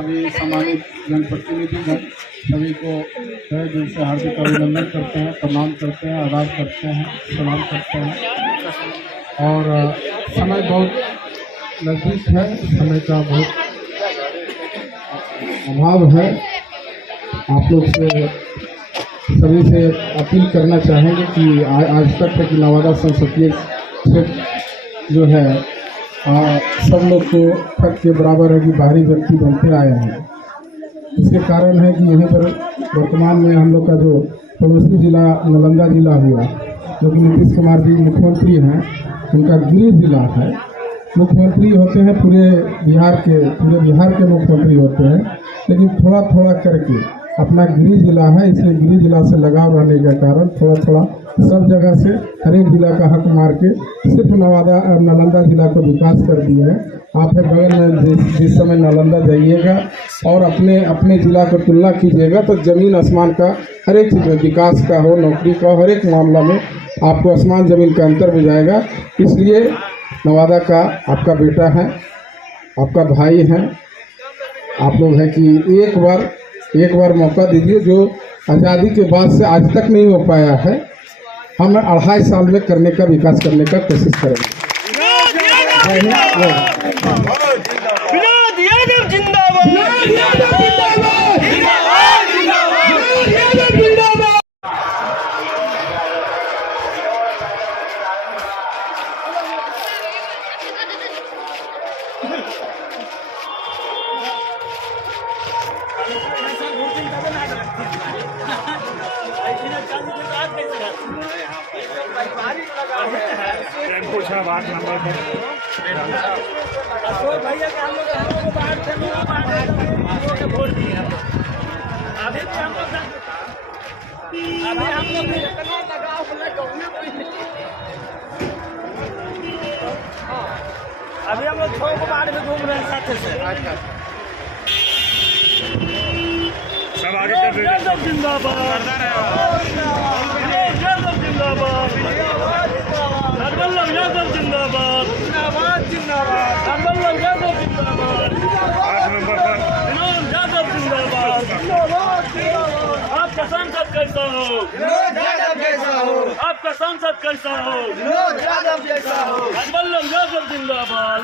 सभी सम्मानित जनप्रतिनिधिगण सभी को तहे दिल से हार्दिक अभिनंदन करते हैं, प्रणाम करते हैं, आदाब करते हैं, सलाम करते हैं। और समय बहुत नज़दीक है, समय का बहुत अभाव है। आप लोग से सभी से अपील करना चाहेंगे कि आज तक तक नवादा संसदीय क्षेत्र जो है सब लोग को ठग के बराबर है कि बाहरी व्यक्ति बनते आए हैं। इसके कारण है कि यहाँ पर वर्तमान में हम लोग का जो पड़ोसी जिला नालंदा जिला हुआ, जो कि नीतीश कुमार जी मुख्यमंत्री हैं, उनका गृह जिला है। मुख्यमंत्री होते हैं पूरे बिहार के मुख्यमंत्री होते हैं, लेकिन थोड़ा थोड़ा करके अपना गृह जिला है, इसलिए गृह जिला से लगाव रहने के कारण थोड़ा थोड़ा सब जगह से हर एक जिला का हक मार के सिर्फ नालंदा जिला को विकास कर दिए हैं। आप बगल में जिस समय नालंदा जाइएगा और अपने जिला को तुलना कीजिएगा तो ज़मीन आसमान का हर एक चीज़ में, विकास का हो, नौकरी का, हर एक मामला में आपको आसमान ज़मीन का अंतर हो जाएगा। इसलिए नवादा का आपका बेटा है, आपका भाई है, आप लोग हैं कि एक बार मौका दीजिए। जो आज़ादी के बाद से आज तक नहीं हो पाया है, हम 2.5 साल में करने का, विकास करने का कोशिश करेंगे। बात नंबर पर भैया के हम लोग वोट दिए हैं। अभी हम लोग अभी हम लोग 6 को बाढ़ में घूम रहे हैं साथ से। सब आगे यादव जिंदाबाद, यादव जिंदाबाद, यादव जिंदाबाद, यादव जिंदाबाद, 8 नंबर पर यादव जिंदाबाद। आपका सांसद कैसा हो? आपका सांसद कैसा हो? यादव जिंदाबाद, यादव जिंदाबाद।